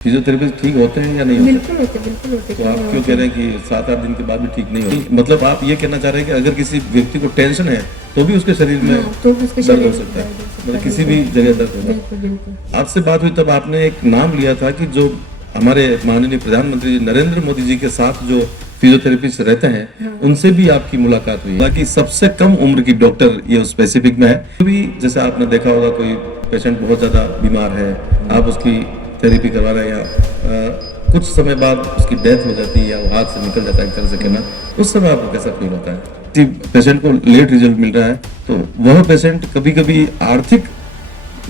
Physiotherapist ठीक होते हैं या नहीं होते? बिल्कुल होते तो आप क्यों कह रहे हैं कि 7-8 दिन के बाद भी ठीक नहीं होती? मतलब आप ये कहना चाह रहे हैं कि अगर किसी व्यक्ति को टेंशन है तो भी उसके शरीर में तो उसके दर्द हो शरीर सकता है, में दर्द हो सकता मतलब है, किसी भी जगह दर्द होगा। बिल्कुल। आपसे बात हुई तब आपने एक नाम लिया था कि जो हमारे माननीय प्रधानमंत्री नरेंद्र मोदी जी के साथ जो फिजियोथेरेपिस्ट रहते हैं उनसे भी आपकी मुलाकात हुई। हालांकि सबसे कम उम्र की डॉक्टर ये स्पेसिफिक में है। भी जैसे आपने देखा होगा कोई पेशेंट बहुत ज्यादा बीमार है, आप उसकी थेरेपी करवा रहे हैं या कुछ समय बाद उसकी डेथ हो जाती है या वो हाथ से निकल जाता है एक तरह से कहना, उस समय आपको कैसा फील होता है? कि पेशेंट को लेट रिजल्ट मिल रहा है तो वह पेशेंट कभी कभी आर्थिक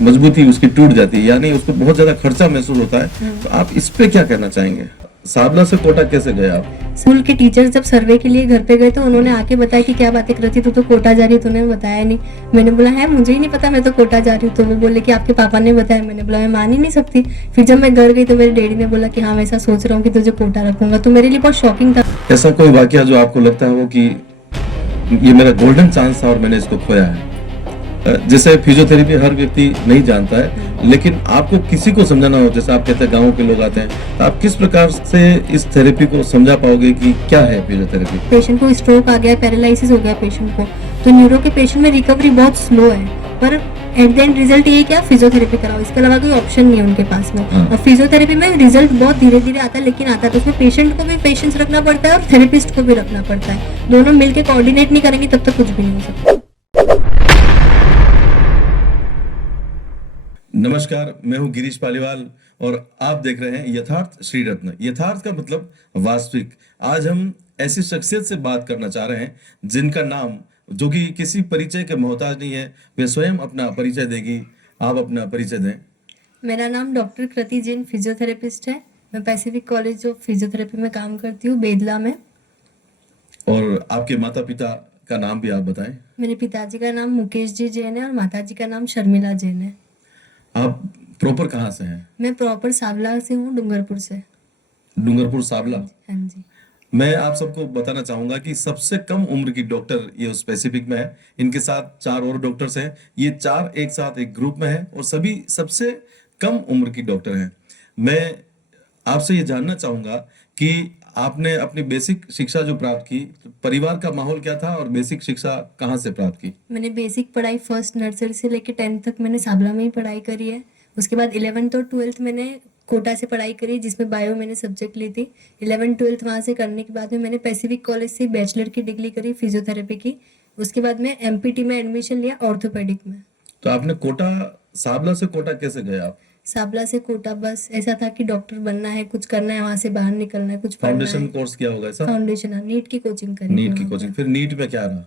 मजबूती उसकी टूट जाती है, यानी उसको बहुत ज्यादा खर्चा महसूस होता है। तो आप इस पे क्या कहना चाहेंगे? साबला से कोटा कैसे गए आप? स्कूल के टीचर्स जब सर्वे के लिए घर पे गए तो उन्होंने आके बताया कि क्या बातें कर रही थी, तू तो कोटा जा रही है, तूने बताया नहीं। मैंने बोला है मुझे ही नहीं पता, मैं तो कोटा जा रही हूँ। तो वो बोले कि आपके पापा ने बताया। मैंने बोला मैं मान ही नहीं सकती। फिर जब मैं घर गई तो मेरे डैडी ने बोला कि हाँ मैं ऐसा सोच रहा हूँ कि तुझे कोटा रखूंगा। तो मेरे लिए बहुत शॉकिंग था। ऐसा कोई वाकया जो आपको लगता है वो कि ये मेरा गोल्डन चांस था और मैंने इसको खोया है? जैसे फिजियोथेरेपी हर व्यक्ति नहीं जानता है, लेकिन आपको किसी को समझाना हो, जैसे आप कहते हैं गाँव के लोग आते हैं, तो आप किस प्रकार से इस थेरेपी को समझा पाओगे कि क्या है फिजियोथेरेपी? पेशेंट को स्ट्रोक आ गया, पैरालिसिस हो गया पेशेंट को, तो न्यूरो के पेशेंट में रिकवरी बहुत स्लो है, पर एट द एंड रिजल्ट ये क्या, फिजियोथेरेपी कराओ, इसके अलावा कोई ऑप्शन नहीं है उनके पास में। और फिजियोथेरेपी में रिजल्ट बहुत धीरे धीरे आता है, लेकिन आता है। तो उसमें पेशेंट को भी पेशेंस रखना पड़ता है और थेरेपिस्ट को भी रखना पड़ता है। दोनों मिलकर कोऑर्डिनेट नहीं करेंगे तब तक कुछ भी नहीं हो सकता। नमस्कार, मैं हूं गिरीश पालीवाल और आप देख रहे हैं यथार्थ श्री रत्न। यथार्थ का मतलब वास्तविक। आज हम ऐसी शख्सियत से बात करना चाह रहे हैं जिनका नाम, जो कि किसी परिचय के मोहताज नहीं है, वे स्वयं अपना परिचय देगी। आप अपना परिचय दें। मेरा नाम डॉक्टर कृति जैन फिजियोथेरेपिस्ट है। मैं पैसिफिक कॉलेज ऑफ फिजियोथेरेपी में काम करती हूँ, बेदला में। और आपके माता पिता का नाम भी आप बताएं। मेरे पिताजी का नाम मुकेश जी जैन है और माताजी का नाम शर्मिला जैन है। आप प्रॉपर कहाँ से हैं? मैं प्रॉपर सावला से हूँ, डूंगरपुर से। डूंगरपुर सावला। हाँ जी। मैं आप सबको बताना चाहूंगा कि सबसे कम उम्र की डॉक्टर ये स्पेसिफिक में है। इनके साथ 4 और डॉक्टर्स हैं। ये 4 एक साथ एक ग्रुप में है और सभी सबसे कम उम्र की डॉक्टर हैं। मैं आपसे ये जानना चाहूंगा कि आपने अपनी बेसिक शिक्षा जो प्राप्त की, तो परिवार का माहौल क्या था और बेसिक शिक्षा कहाँ से प्राप्त की? मैंने बेसिक पढ़ाई फर्स्ट नर्सरी से लेकर 10th तक मैंने सावला में ही पढ़ाई करी है। उसके बाद 11th और 12th मैंने कोटा से पढ़ाई करी, जिसमें बायो मैंने सब्जेक्ट ली थी। 11th-12th वहाँ से करने के बाद में मैंने पैसिफिक कॉलेज से बैचलर की डिग्री करी फिजियोथेरेपी की। उसके बाद मैं एमपीटी में एडमिशन लिया ऑर्थोपेडिक में। तो आपने कोटा, सावला से कोटा कैसे गए आप? सावला से कोटा बस ऐसा था कि डॉक्टर बनना है, कुछ करना है, वहां से बाहर निकलना है, कुछ पढ़ना फाउंडेशन है। कोर्स किया होगा ऐसा? फाउंडेशन, हाँ, नीट की कोचिंग करी। नीट की कोचिंग। फिर नीट में क्या रहा?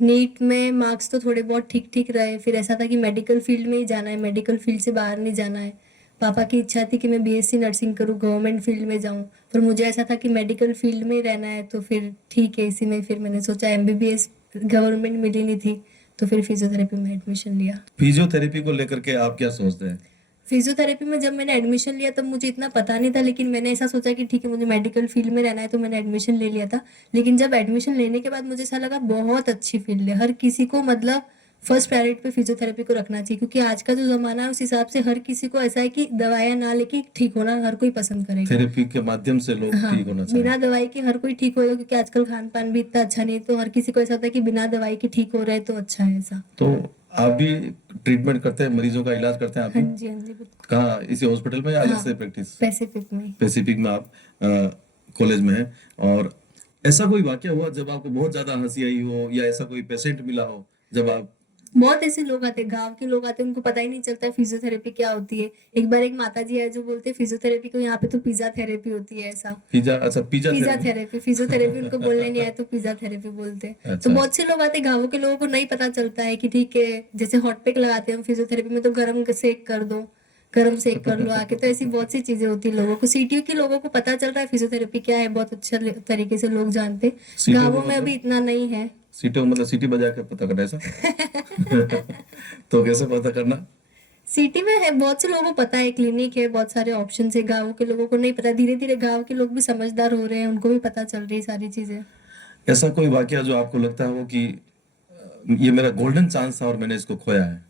नीट में मार्क्स तो थोड़े बहुत ठीक ठीक रहे। फिर ऐसा था कि मेडिकल फील्ड में ही जाना है, मेडिकल फील्ड से बाहर नहीं जाना है। पापा की इच्छा थी कि मैं बीएससी नर्सिंग करूँ, गवर्नमेंट फील्ड में जाऊँ, पर मुझे ऐसा था कि मेडिकल फील्ड में ही रहना है। तो फिर ठीक है, इसी में फिर मैंने सोचा, एमबीबीएस गवर्नमेंट मिली नहीं थी तो फिर फिजियोथेरेपी में एडमिशन लिया। फिजियोथेरेपी को लेकर के आप क्या सोचते हैं? फिजियोथेरेपी में जब मैंने एडमिशन लिया तब मुझे इतना पता नहीं था, लेकिन मैंने ऐसा सोचा कि ठीक है मुझे मेडिकल फील्ड में रहना है, तो मैंने एडमिशन ले लिया था। लेकिन जब एडमिशन लेने के बाद मुझे ऐसा लगा बहुत अच्छी फील्ड है, हर किसी को मतलब फर्स्ट प्रायोरिटी पे फिजियोथेरेपी को रखना चाहिए, क्योंकि आज का जो जमाना है उस हिसाब से हर किसी को ऐसा है कि दवाइयाँ ना लेके ठीक होना हर कोई पसंद करेगा। थेरेपी के माध्यम से लोग हाँ, ठीक होना चाहिए। बिना दवाई के हर कोई ठीक होगा, क्योंकि आजकल खान पान भी इतना अच्छा नहीं है, तो हर किसी को ऐसा होता है कि बिना दवाई के ठीक हो रहे हैं तो अच्छा है ऐसा। तो आप भी ट्रीटमेंट करते हैं, मरीजों का इलाज करते हैं आप हाँ भी? जी, हाँ जी, बिल्कुल। कहाँ, इसी हॉस्पिटल में या अलग हाँ, से प्रैक्टिस? पैसिफिक में। पैसिफिक में आप कॉलेज में हैं। और ऐसा कोई वाकया हुआ जब आपको बहुत ज्यादा हंसी आई हो, या ऐसा कोई पेशेंट मिला हो जब आप? बहुत ऐसे लोग आते हैं, गांव के लोग आते हैं, उनको पता ही नहीं चलता है फिजियोथेरेपी क्या होती है। एक बार एक माता जी है जो बोलते हैं फिजियोथेरेपी को यहाँ पे तो पिज्जा थेरेपी होती है ऐसा। पिज्जा, अच्छा pizza pizza therapy. Therapy, physiotherapy उनको बोलने नहीं आया तो पिज्जा थेरेपी बोलते हैं। तो अच्छा। बहुत से लोग आते हैं, गाँवों के लोगों को नहीं पता चलता है कि ठीक है, जैसे हॉट पैक लगाते हैं हम फिजियोथेरेपी में, तो गर्म सेक कर दो, गर्म सेक कर लो आके। तो ऐसी बहुत सी चीजें होती है। लोगों को, सिटियों के लोगों को पता चल रहा है फिजियोथेरेपी क्या है, बहुत अच्छे तरीके से लोग जानते हैं। सिटियों गाँवों को में अभी मतलब? इतना नहीं है। सीटों मतलब सीटी बजा के पता करना ऐसा? तो कैसे पता करना? सिटी में है, बहुत से लोगों को पता है, क्लिनिक है, बहुत सारे ऑप्शन है। गाँव के लोगों को नहीं पता। धीरे धीरे गाँव के लोग भी समझदार हो रहे हैं, उनको भी पता चल रही है सारी चीजें। ऐसा कोई वाकया जो आपको लगता है वो कि ये मेरा गोल्डन चांस था और मैंने इसको खोया है?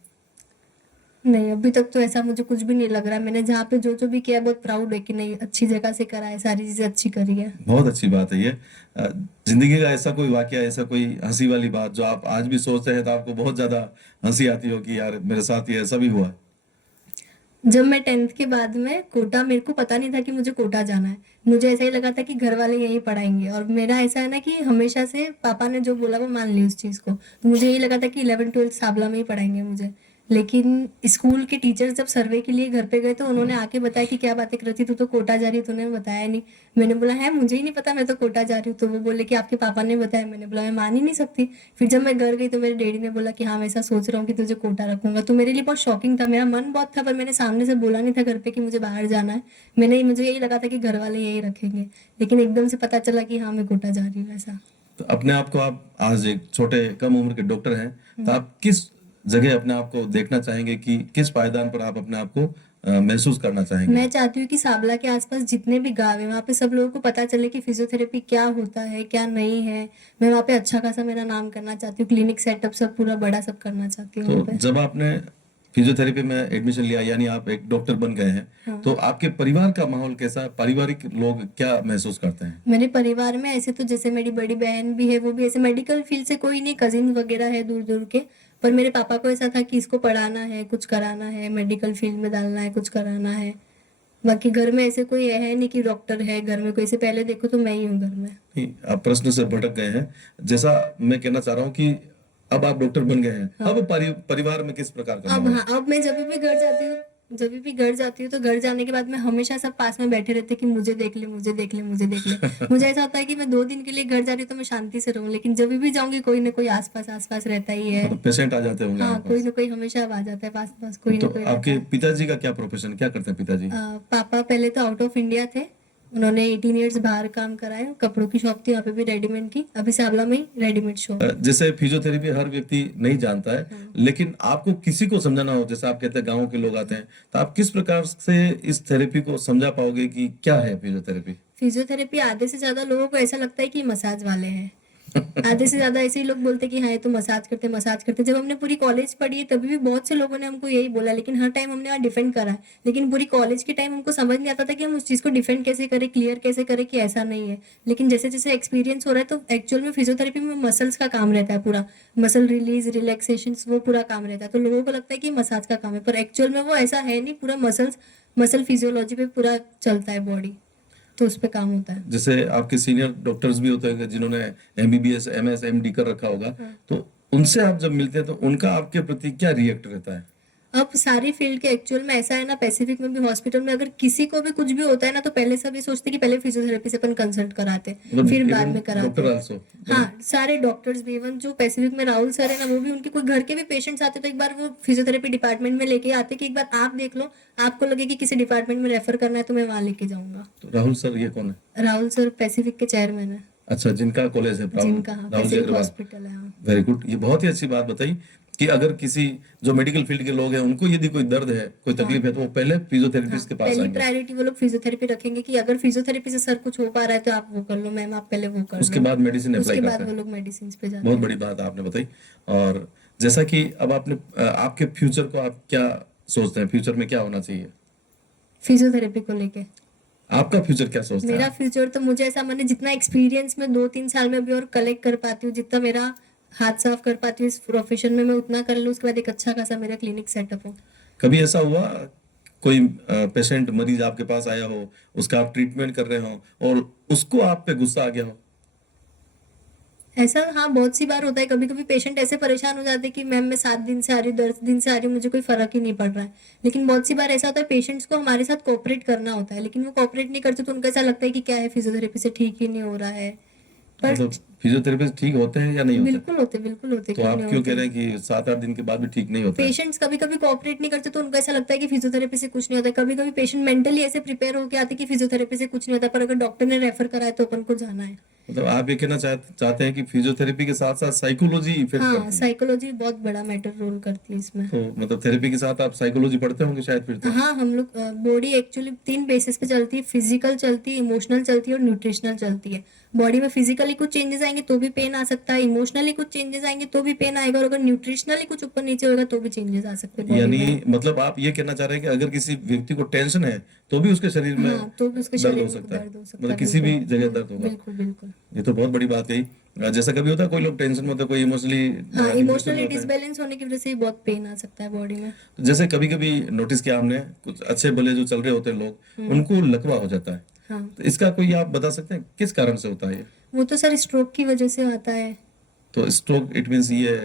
नहीं, अभी तक तो ऐसा मुझे कुछ भी नहीं लग रहा। मैंने जहाँ पे जो जो भी किया है बहुत प्राउड है कि नहीं, अच्छी जगह से करा है, सारी चीजें अच्छी करी है। बहुत अच्छी बात है ये। अ, जिंदगी का ऐसा कोई वाकया, ऐसा कोई हंसी वाली बात जो आप आज भी सोचते हैं तो आपको बहुत ज्यादा हंसी आती हो कि यार मेरे साथ ये ऐसा भी हुआ है? जब मैं 10th के बाद में कोटा, मेरे को पता नहीं था कि मुझे कोटा जाना है। मुझे ऐसा ही लगा था कि घर वाले यहीं पढ़ाएंगे, और मेरा ऐसा है ना कि हमेशा से पापा ने जो बोला वो मान ली उस चीज को। तो मुझे यही लगा था कि 11th 12th साबला में ही पढ़ाएंगे मुझे। लेकिन स्कूल के टीचर्स जब सर्वे के लिए घर पे गए तो उन्होंने आके बताया कि क्या बातें करती, तू तो कोटा जा रही है, तूने बताया नहीं। मैंने बोला है मुझे ही नहीं पता, मैं तो कोटा जा रही हूँ। तो वो बोले कि आपके पापा ने बताया। मैंने बोला मैं मान ही नहीं सकती। फिर जब मैं घर गई तो मेरे डैडी ने बोला कि हाँ मैं ऐसा सोच रहा हूँ कि तुझे कोटा रखूंगा। तो मेरे लिए बहुत शॉकिंग था, मेरा मन बहुत था, पर मैंने सामने से बोला नहीं था घर पे कि मुझे बाहर जाना है। मुझे यही लगा था कि घर वाले यही रखेंगे, लेकिन एकदम से पता चला कि हाँ मैं कोटा जा रही हूँ ऐसा। तो अपने आप को, आप आज एक छोटे कम उम्र के डॉक्टर हैं, तो आप किस जगह अपने आप को देखना चाहेंगे, कि किस पायदान पर आप अपने आप को महसूस करना चाहेंगे? मैं चाहती हूँ कि साबला के आसपास जितने भी गाँव है वहाँ पे सब लोगों को पता चले कि फिजियोथेरेपी क्या होता है क्या नहीं है। मैं वहाँ पे अच्छा खासा मेरा नाम करना चाहती हूँ, क्लिनिक सेटअप सब पूरा बड़ा सब करना चाहती हूँ वहाँ तो पे। जब आपने फिजियोथेरेपी में एडमिशन लिया, यानी आप एक डॉक्टर बन गए हैं, हाँ। तो आपके परिवार का माहौल कैसा है? पारिवारिक लोग क्या महसूस करते हैं? मेरे परिवार में ऐसे तो जैसे मेरी बड़ी बहन भी है, वो भी ऐसे मेडिकल फील्ड से कोई नहीं, कजिन वगैरह है दूर दूर के। पर मेरे पापा को ऐसा था कि इसको पढ़ाना है, कुछ कराना है, मेडिकल फील्ड में डालना है, कुछ कराना है। बाकी घर में ऐसे कोई है नहीं कि डॉक्टर है घर में कोई से, पहले देखो तो मैं ही हूँ घर में। नहीं, आप प्रश्न से भटक गए हैं। जैसा मैं कहना चाह रहा हूँ कि अब आप डॉक्टर बन गए हैं, हाँ। अब परिवार में किस प्रकार का अब माहौल? हाँ, अब मैं जब भी घर जाती हूँ तो घर जाने के बाद में हमेशा सब पास में बैठे रहते कि मुझे देख ले, मुझे देख ले, मुझे देख ले। मुझे ऐसा होता है कि मैं 2 दिन के लिए घर जा रही हूँ तो मैं शांति से रहूँ, लेकिन जब भी जाऊंगी कोई ना कोई आसपास रहता ही है। मतलब पेशेंट आ जाते होंगे हाँ, आपके कोई पास? ना कोई हमेशा आ जाता है, पास पास कोई तो ना कोई रहता आपके है। पिताजी का क्या प्रोफेशन, क्या करते हैं पिताजी? पापा पहले तो आउट ऑफ इंडिया थे। उन्होंने 18 ईयर्स बाहर काम कराया, कपड़ों की शॉप थी वहाँ पे भी रेडीमेड की, अभी सावला में ही रेडीमेड शॉप। जैसे फिजियोथेरेपी हर व्यक्ति नहीं जानता है, हाँ। लेकिन आपको किसी को समझाना हो, जैसे आप कहते हैं गांव के लोग आते हैं, तो आप किस प्रकार से इस थेरेपी को समझा पाओगे कि क्या है फिजियोथेरेपी? फिजियोथेरेपी आधे से ज्यादा लोगों को ऐसा लगता है कि मसाज वाले हैं। आधे से ज्यादा ऐसे ही लोग बोलते हैं कि हाँ ये तो मसाज करते मसाज करते। जब हमने पूरी कॉलेज पढ़ी है तभी भी बहुत से लोगों ने हमको यही बोला, लेकिन हर टाइम हमने वहाँ डिफेंड करा है। लेकिन पूरी कॉलेज के टाइम हमको समझ नहीं आता था कि हम उस चीज को डिफेंड कैसे करें, क्लियर कैसे करें कि ऐसा नहीं है। लेकिन जैसे जैसे एक्सपीरियंस हो रहा है तो एक्चुअल में फिजियोथेरेपी में मसल्स का काम रहता है, पूरा मसल रिलीज रिलैक्सेशन वो पूरा काम रहता है। तो लोगों को लगता है कि मसाज का काम है, पर एक्चुअल में वो ऐसा है नहीं। पूरा मसल फिजियोलॉजी पे पूरा चलता है बॉडी, तो उस पे काम होता है। जैसे आपके सीनियर डॉक्टर्स भी होते हैं जिन्होंने एमबीबीएस एमएस एमडी कर रखा होगा, हाँ। तो उनसे आप जब मिलते हैं तो उनका आपके प्रति क्या रिएक्ट रहता है? अब सारी फील्ड के एक्चुअल में ऐसा है ना, पैसिफिक में भी हॉस्पिटल में अगर किसी को भी कुछ भी होता है ना तो पहले सब ये सोचते कि पहले फिजियोथेरेपी से अपन कंसल्ट कराते, फिर बाद में कराते। Doctor also? हाँ, सारे डॉक्टर्स भी, इवन जो पैसिफिक में राहुल सर है ना, वो भी उनके कोई घर के भी पेशेंट्स आते तो एक बार वो फिजियोथेरेपी डिपार्टमेंट में लेके आते कि एक बार आप देख लो, आपको लगे कि किसी डिपार्टमेंट में रेफर करना है तो मैं वहां लेके जाऊंगा। तो राहुल सर ये कौन है? राहुल सर पैसिफिक के चेयरमैन है। अच्छा, जिनका कॉलेज है राहुल जिनका हाँ, राहुल जी पैसिफिक अग्रवाल। हॉस्पिटल है हाँ। वेरी गुड, ये बहुत ही अच्छी बात बताई कि अगर किसी जो मेडिकल फील्ड के लोग हैं उनको यदि कोई दर्द है, कोई तकलीफ है, तो वो पहले फिजियोथेरेपिस्ट के पास पहली आएंगे। प्रायोरिटी वो लोग फिजियोथेरेपी रखेंगे कि अगर फिजियोथेरेपी से सर कुछ हो पा रहा है तो आप वो कर लो मैम, आप पहले वो कर उसके लो। बाद मेडिसिन अप्लाई उसके करते बाद वो हैं। लोग मेडिसिन पे जाते बहुत हैं। बड़ी बात आपने बताई। और जैसा कि अब आपने आपके फ्यूचर को आप क्या सोचते हैं, फ्यूचर में क्या होना चाहिए? फिजियोथेरेपी को लेके आपका फ्यूचर क्या सोचते हैं मेरा आप? फ्यूचर तो मुझे ऐसा, मैंने जितना एक्सपीरियंस में 2-3 साल में अभी और कलेक्ट कर पाती हूँ, जितना मेरा हाथ साफ कर पाती हूँ इस प्रोफेशन में, मैं उतना कर लूँ, उसके बाद एक अच्छा खासा मेरा क्लिनिक सेटअप हो। कभी ऐसा हुआ कोई पेशेंट मरीज आपके पास आया हो, उसका आप ट्रीटमेंट कर रहे हो और उसको आप पे गुस्सा आ गया हो? ऐसा हाँ बहुत सी बार होता है। कभी कभी पेशेंट ऐसे परेशान हो जाते हैं कि मैम मैं 7 दिन से आ रही हूँ, 10 दिन से आ रही हूँ, मुझे कोई फर्क ही नहीं पड़ रहा है। लेकिन बहुत सी बार ऐसा होता है पेशेंट्स को हमारे साथ कोऑपरेट करना होता है, लेकिन वो कोऑपरेट नहीं करते तो उनको ऐसा लगता है कि क्या है, फिजियोथेरेपी से ठीक ही नहीं हो रहा है। पर मतलब फिजियोथेरेपिस्ट ठीक होते हैं या नहीं होते? बिल्कुल होते तो क्यों आप नहीं क्यों कह होते। रहे हैं कि 7-8 दिन के बाद भी ठीक नहीं होता है? पेशेंट्स कभी कभी कोऑपरेट नहीं करते तो उनको ऐसा लगता है कि फिजियोथेरेपी से कुछ नहीं होता है। कभी कभी पेशेंट मेंटली ऐसे प्रिपेयर होकर आते कि फिजियोथेरेपी से कुछ नहीं होता, पर अगर डॉक्टर ने रेफर करा है तो अपन को जाना है। मतलब आप ये कहना चाहते हैं कि फिजियोथेरेपी के साथ साथ साइकोलॉजी इफेक्ट हाँ, करती है। साइकोलॉजी बहुत बड़ा मैटर रोल करती है इसमें। तो मतलब थेरेपी के साथ आप साइकोलॉजी पढ़ते होंगे शायद फिर तो। हाँ, हम लोग बॉडी एक्चुअली 3 बेसिस पे चलती है, फिजिकल चलती है, इमोशनल चलती है और न्यूट्रिशनल चलती है। बॉडी में फिजिकली कुछ चेंजेस आएंगे तो भी पेन आ सकता है, इमोशनली कुछ चेंजेस आएंगे तो भी पेन आएगा और अगर न्यूट्रिशनली कुछ ऊपर नीचे होगा तो भी चेंजेस आ सकते हैं बॉडी यानी में। मतलब आप ये कहना चाह रहे हैं कि अगर किसी व्यक्ति को टेंशन है तो भी उसके शरीर में हाँ, तो भी उसके दर्द शरीर हो में सकता है, दर्द हो सकता मतलब है, किसी भी बिल्कुल। जगह दर्द होगा। बिल्कुल, बिल्कुल। ये तो बहुत बड़ी बात कही। जैसा कभी होता है कोई लोग टेंशन में होता है, कोई इमोशनली हाँ, डिप्रेशन में इमोशनली होता है। डिसबैलेंस होने की वजह से भी बहुत पेन आ सकता है बॉडी में। तो जैसे कभी कभी नोटिस किया हमने, कुछ अच्छे भले जो चल रहे होते हैं लोग, उनको लकवा हो जाता है। हाँ, तो इसका कोई आप बता सकते हैं किस कारण से होता है ये? वो तो सर स्ट्रोक की वजह से आता है। तो स्ट्रोक इट मींस ये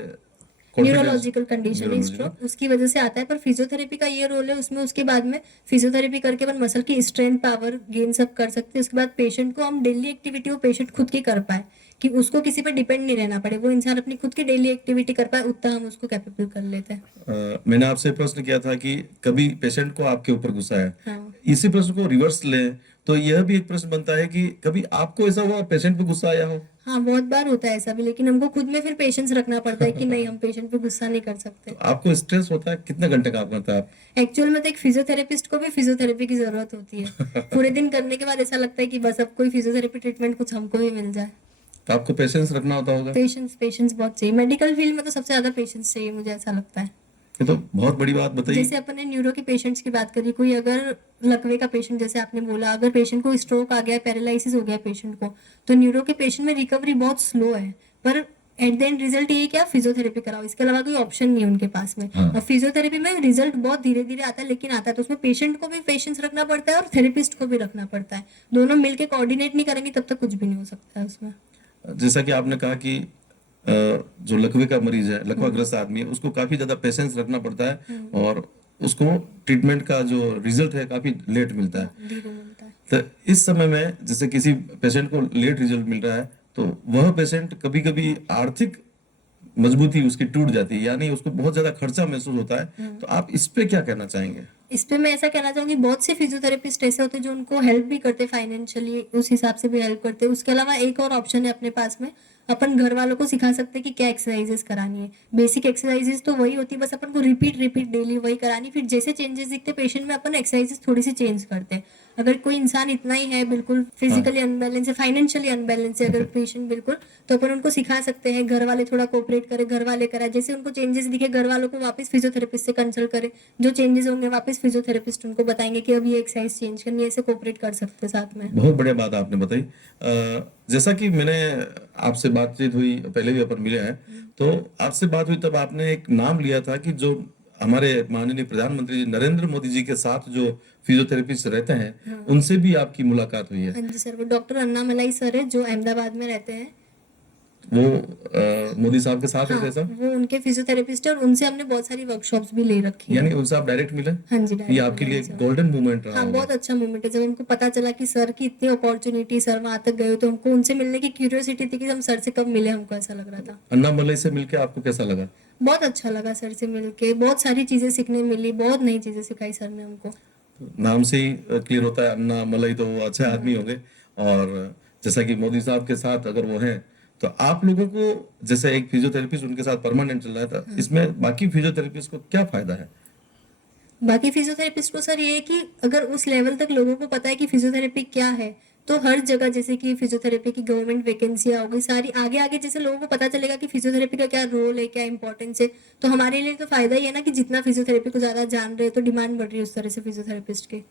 कॉन्फिडेंस, न्यूरोलॉजिकल कंडीशन है न्यूरोलॉजिकल। स्ट्रोक, उसकी वजह से आता है। पर फिजियोथेरेपी का ये रोल है उसमें, उसके बाद में फिजियोथेरेपी करके अपन मसल की स्ट्रेंथ पावर गेन सब कर सकते हैं। उसके बाद पेशेंट को हम डेली एक्टिविटी वो पेशेंट खुद की कर पाए, कि उसको किसी पर डिपेंड नहीं रहना पड़े, वो इंसान अपनी खुद की डेली एक्टिविटी कर पाए, उतना हम उसको कैपेबल कर लेते हैं। मैंने आपसे प्रश्न किया था कि कभी पेशेंट को आपके ऊपर गुस्सा है, हाँ, इसी प्रश्न को रिवर्स लें तो यह भी एक प्रश्न बनता है कि कभी आपको ऐसा हुआ पेशेंट पे गुस्सा आया हो? हाँ, बहुत बार होता है ऐसा भी, लेकिन हमको खुद में फिर पेशेंस रखना पड़ता है कि नहीं, हम पेशेंट पे गुस्सा नहीं कर सकते। तो आपको स्ट्रेस होता है, कितने घंटे काम करता है आप? एक्चुअल में तो एक फिजियोथेरेपिस्ट को भी फिजियोथेरेपी की जरूरत होती है। पूरे दिन करने के बाद ऐसा लगता है कि बस अब कोई फिजियोथेरेपी ट्रीटमेंट कुछ हमको भी मिल जाए। तो आपको पेशेंस रखना होता होगा। पेशेंस पेशेंस बहुत चाहिए, मेडिकल फील्ड में तो सबसे ज्यादा पेशेंस चाहिए, मुझे ऐसा लगता है। ये तो बहुत बड़ी बात बताई। जैसे अपन ने न्यूरो के पेशेंट्स की बात करी, कोई अगर लकवे का पेशेंट, जैसे आपने बोला, अगर पेशेंट को स्ट्रोक आ गया, पैरालिसिस हो गया पेशेंट को, तो न्यूरो के पेशेंट में रिकवरी बहुत स्लो है। पर एट द एंड रिजल्ट ये कि आप फिजियोथेरेपी कराओ, इसके अलावा कोई ऑप्शन नहीं है उनके पास में। हाँ। और फिजियोथेरेपी में रिजल्ट बहुत धीरे धीरे आता है, लेकिन आता है। तो उसमें पेशेंट को भी पेशेंस रखना पड़ता है और थेरेपिस्ट को भी रखना पड़ता है। दोनों मिलके कोऑर्डिनेट नहीं करेंगे तब तक कुछ भी नहीं हो सकता है उसमें। जैसा कि आपने कहा कि जो लकवे का मरीज है, लकवाग्रस्त आदमी है, उसको काफी ज्यादा पेशेंस रखना पड़ता है और उसको ट्रीटमेंट का जो रिजल्ट है काफी लेट मिलता है। धीरे मिलता है। तो इस समय में जैसे किसी पेशेंट को लेट रिजल्ट मिल रहा है तो वह पेशेंट कभी कभी आर्थिक मजबूती उसकी टूट जाती है, यानी उसको बहुत ज्यादा खर्चा महसूस होता है। तो आप इस पे क्या कहना चाहेंगे? इस पे मैं ऐसा कहना चाहूंगी, बहुत से फिजियोथेरेपिस्ट ऐसे होते हैं जो उनको हेल्प भी करते, फाइनेंशियली उस हिसाब से भी हेल्प करते हैं। उसके अलावा एक और ऑप्शन है अपने पास में, अपन घर वालों को सिखा सकते हैं कि क्या एक्सरसाइजेस करानी है। बेसिक एक्सरसाइजेस तो वही होती है, बस अपन को रिपीट रिपीट डेली वही करानी। फिर जैसे चेंजेस दिखते पेशेंट में, अपन एक्सरसाइजेस थोड़ी सी चेंज करते हैं। अगर कोई इंसान इतना ही है, बिल्कुल फिजिकली अनबैलेंस है, फाइनेंशियली अनबैलेंस है अगर पेशेंट बिल्कुल, तो अपन उनको सिखा सकते हैं, घर वाले थोड़ा कोऑपरेट करें, घर वाले कराए, जैसे उनको चेंजेस दिखे घर वालों को वापस फिजियोथेरेपिस्ट से कंसल्ट करें। जो चेंजेस होंगे वापस फिजियोथेरेपिस्ट उनको बताएंगे कि अब ये एक्सरसाइज चेंज करनी है, ऐसे कोऑपरेट कर सकते हैं साथ में। बहुत बढ़िया बात आपने बताई। जैसा कि मैंने आपसे बातचीत हुई, पहले भी अपन मिले हैं, तो आपसे बात हुई तब आपने एक नाम लिया था कि जो हमारे माननीय प्रधानमंत्री जी नरेंद्र मोदी जी के साथ जो फिजियोथेरेपिस्ट रहते हैं उनसे भी आपकी मुलाकात हुई है। हाँ जी सर, वो डॉक्टर अन्ना मलाई सर है जो अहमदाबाद में रहते हैं। वो मोदी साहब के साथ हाँ, रहते हैं साहब? वो उनके फिजियोथेरेपिस्ट है और उनसे हमने बहुत सारी वर्कशॉप्स भी ले रखी है। यानी उनसे आप डायरेक्ट मिले? हाँ जी, ये direct आपके लिए मिले सर। गोल्डन मोमेंट रहा हाँ, होगा। बहुत अच्छा मोमेंट है। जब हमको पता चला कि सर की इतनी अपॉर्चुनिटी, सर वहां तक गए, तो हमको उनसे मिलने की क्यूरियोसिटी थी कि हम सर से कब मिले, हमको ऐसा लग रहा था। अन्नामलई से मिलके आपको कैसा लगा? बहुत अच्छा लगा सर से मिलके, बहुत सारी चीजें सीखने मिली, बहुत नई चीजें सिखाई सर ने हमको। नाम से ही क्लियर होता है अन्नामलई, तो वो अच्छे आदमी होंगे। और जैसा कि मोदी साहब के साथ अगर वो हैं तो आप लोगों को, जैसे एक फिजियोथेरेपिस्ट उनके साथ परमानेंट चल रहा था, इसमें बाकी फिजियोथेरेपिस्ट को क्या फायदा है? बाकी फिजियोथेरेपिस्ट को सर ये है कि अगर उस लेवल तक लोगों को पता है कि फिजियोथेरेपी क्या है, तो हर जगह जैसे कि फिजियोथेरेपी की गवर्नमेंट वैकेंसियां हो गई सारी, आगे आगे जैसे लोगों को पता चलेगा कि फिजियोथेरेपी का क्या रोल है, क्या इंपॉर्टेंस है, तो हमारे लिए तो फायदा ही है ना कि जितना फिजियोथेरेपी को ज्यादा जान रहे हैं तो डिमांड बढ़ रही है उस तरह से फिजियोथेरेपिस्ट की।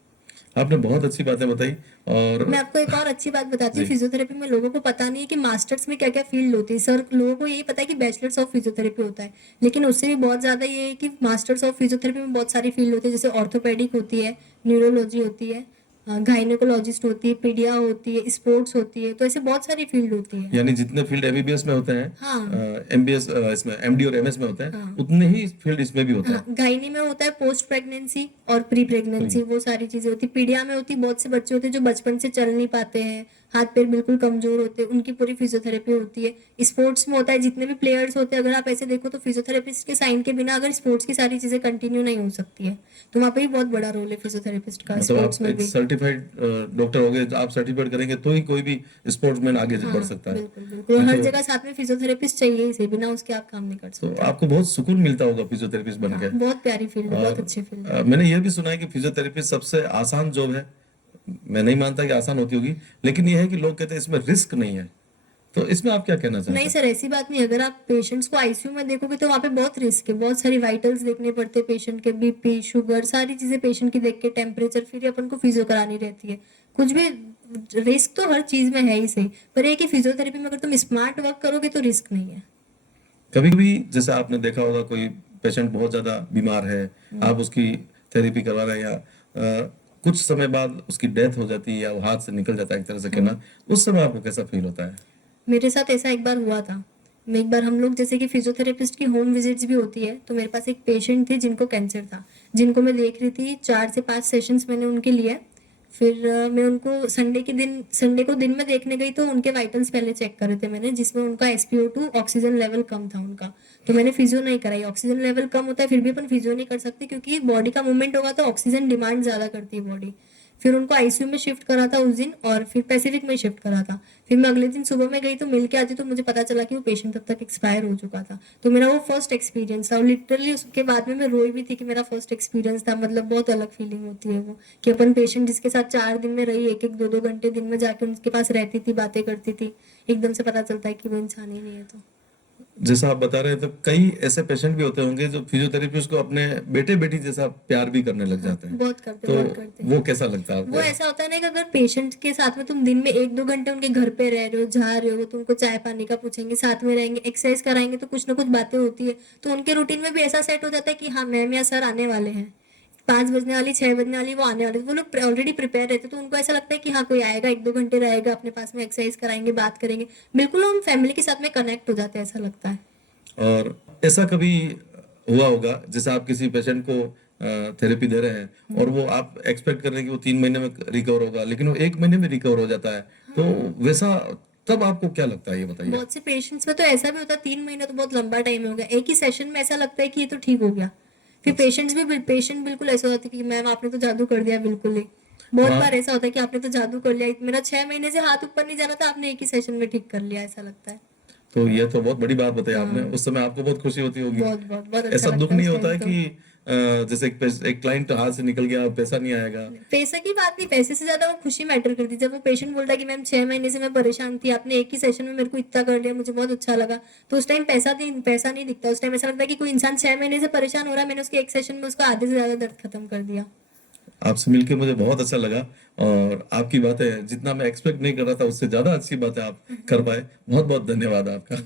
आपने बहुत अच्छी बातें बताई। और मैं आपको एक और अच्छी बात बताती हूँ, जी। फिजियोथेरेपी में लोगों को पता नहीं है कि मास्टर्स में क्या क्या फील्ड होती है। सर लोगों को यही पता है कि बैचलर्स ऑफ फिजियोथेरेपी होता है, लेकिन उससे भी बहुत ज्यादा ये है कि मास्टर्स ऑफ फिजियोथेरेपी में बहुत सारी फील्ड होती है। जैसे ऑर्थोपेडिक होती है, न्यूरोलॉजी होती है, गायनेकोलॉजिस्ट होती है, पीडिया होती है, स्पोर्ट्स होती है, तो ऐसे बहुत सारी फील्ड होती है। यानी जितने फील्ड एमबीबीएस में होते हैं, हाँ, एमबीएस इसमें एमडी और एमएस में होते हैं, हाँ। उतने ही फील्ड इसमें भी होता है। हाँ, गायनी में होता है पोस्ट प्रेगनेंसी और प्री प्रेगनेंसी, वो सारी चीजें होती है। पीडिया में होती है, बहुत से बच्चे होते हैं जो बचपन से चल नहीं पाते हैं, हाथ पैर बिल्कुल कमजोर होते हैं, उनकी पूरी फिजियोथेरेपी होती है। स्पोर्ट्स में होता है, जितने भी प्लेयर्स होते हैं, अगर आप ऐसे देखो तो फिजियोथेरेपिस्ट के साइन के बिना अगर स्पोर्ट्स की सारी चीजें कंटिन्यू नहीं हो सकती है, तो वहाँ पे भी बहुत बड़ा रोल है फिजियोथेरेपिस्ट का मतलब स्पोर्ट्स आप में एक भी। सर्टिफाइड डॉक्टर हो गए, आप सर्टिफाइड करेंगे तो ही कोई भी स्पोर्ट्समैन आगे हाँ, बढ़ सकता है। बिल्कुल बिल्कुल, नहीं हर तो जगह साथ में फिजियोथेरेपिस्ट चाहिए ही सही, बिना उसके आप काम नहीं कर तो सकते। आपको बहुत सुकून मिलता होगा फिजियोथेरेपिस्ट बन हाँ, के। बहुत प्यारी फील्ड है, बहुत और अच्छी फील्ड है। मैंने ये भी सुना है कि फिजियोथेरेपिस्ट सबसे आसान जॉब है। मैं नहीं मानता कि आसान होती होगी, लेकिन ये है कि लोग कहते हैं इसमें रिस्क नहीं है। तो इसमें आप क्या कहना चाहते नहीं हैं? सर, ऐसी बात नहीं। अगर आप पेशेंट्स को आईसीयू में देखोगे तो वहाँ पे बहुत रिस्क है, बहुत सारी वाइटल्स देखने पड़ते हैं पेशेंट के, बीपी शुगर सारी चीजें पेशेंट की देख के, टेम्परेचर, फिर ही अपन को फिजियो करानी रहती है। कुछ भी रिस्क तो हर चीज में है ही सही, पर ये कि फिजियोथेरेपी में अगर तुम स्मार्ट वर्क करोगे तो रिस्क नहीं है। कभी कभी जैसे आपने देखा होगा कोई पेशेंट बहुत ज्यादा बीमार है, आप उसकी थेरेपी करवा रहे हैं या कुछ समय बाद उसकी डेथ हो जाती है या वो हाथ से निकल जाता है एक तरह से कहना, उस समय आपको कैसा फील होता है? मेरे साथ ऐसा एक बार हुआ था। मैं एक बार, हम लोग जैसे कि फिजियोथेरेपिस्ट की होम विजिट्स भी होती है, तो मेरे पास एक पेशेंट थे जिनको कैंसर था, जिनको मैं देख रही थी। 4 से 5 सेशंस मैंने उनके लिए। फिर मैं उनको संडे को दिन में देखने गई, तो उनके वाइटल्स पहले चेक करे थे मैंने, जिसमें उनका SpO2 ऑक्सीजन लेवल कम था उनका। तो मैंने फिजियो नहीं कराई। ऑक्सीजन लेवल कम होता है फिर भी अपन फिजियो नहीं कर सकते, क्योंकि बॉडी का मूवमेंट होगा तो ऑक्सीजन डिमांड ज्यादा करती है बॉडी। फिर उनको आईसीयू में शिफ्ट करा था उस दिन, और फिर पैसिफिक में शिफ्ट करा था। फिर मैं अगले दिन सुबह में गई तो मिल के आती, तो मुझे पता चला कि वो पेशेंट तब तक एक्सपायर हो चुका था। तो मेरा वो फर्स्ट एक्सपीरियंस था, और लिटरली उसके बाद में मैं रोई भी थी कि मेरा फर्स्ट एक्सपीरियंस था। मतलब बहुत अलग फीलिंग होती है वो, कि अपन पेशेंट जिसके साथ 4 दिन में रही, एक एक 2 2 घंटे दिन में जाके उनके पास रहती थी, बातें करती थी, एकदम से पता चलता है कि वो इंसान ही नहीं है। तो जैसा आप बता रहे हैं, तो कई ऐसे पेशेंट भी होते होंगे जो फिजियोथेरेपिस्ट को अपने बेटे बेटी जैसा प्यार भी करने लग जाते हैं। बहुत करते, तो बहुत करते। वो कैसा लगता है वो आपको? ऐसा होता है ना कि अगर पेशेंट के साथ में तुम दिन में 1 2 घंटे उनके घर पे रह रहे हो, जा रहे हो, तुमको चाय पानी का पूछेंगे, साथ में रहेंगे, एक्सरसाइज कराएंगे, तो कुछ ना कुछ बातें होती है। तो उनके रूटीन में भी ऐसा सेट हो जाता है कि हाँ, मैम या सर आने वाले हैं, 5 बजने वाली, 6 बजने वाली, वो आने वाले, वो लोग ऑलरेडी प्रिपेयर रहते, तो उनको ऐसा लगता है कि हाँ, कोई आएगा, 1 2 घंटे रहेगा अपने पास में, एक्सरसाइज कराएंगे, बात करेंगे। बिल्कुल हम फैमिली के साथ में कनेक्ट हो जाते हैं, ऐसा लगता है। और ऐसा कभी हुआ होगा जैसे आप किसी पेशेंट को थेरेपी दे रहे हैं और वो आप एक्सपेक्ट कर रहे हैं कि वो 3 महीने में रिकवर होगा, लेकिन वो 1 महीने में रिकवर हो जाता है, तो वैसा तब आपको क्या लगता है, ये बताइए। बहुत से पेशेंट्स में तो ऐसा भी होता है, 3 महीना तो बहुत लंबा टाइम हो गया, एक ही सेशन में ऐसा लगता है कि ये तो ठीक हो गया। फिर पेशेंट बिल्कुल ऐसा होता है कि मैम आपने तो जादू कर दिया बिल्कुल ही। बहुत हाँ, बार ऐसा होता है कि आपने तो जादू कर लिया, मेरा 6 महीने से हाथ ऊपर नहीं जा रहा था, आपने एक ही सेशन में ठीक कर लिया, ऐसा लगता है। तो ये तो बहुत बड़ी बात बताई आपने। हाँ, उस समय आपको बहुत खुशी होती होगी। बहुत बहुत बहुत अच्छा ऐसा दुख लगता है नहीं उस होता टाइम है तो। कि जैसे एक क्लाइंट हाथ से निकल गया, पैसा नहीं आएगा? पैसे की बात नहीं, पैसे से ज्यादा वो खुशी मैटर करती है। जब वो पेशेंट बोलता है कि मैम 6 महीने से मैं परेशान थी, आपने एक ही सेशन में मेरे को इतना कर लिया, मुझे बहुत अच्छा लगा, तो उस टाइम पैसा नहीं दिखता। उस टाइम ऐसा लगता है कि कोई इंसान 6 महीने से परेशान हो रहा है, मैंने उसके एक सेशन में उसका आधे से ज्यादा दर्द खत्म कर दिया। आपसे मिलके मुझे बहुत अच्छा लगा, और आपकी बातें जितना मैं एक्सपेक्ट नहीं कर रहा था उससे ज्यादा अच्छी बातें आप कर पाए। बहुत बहुत धन्यवाद आपका।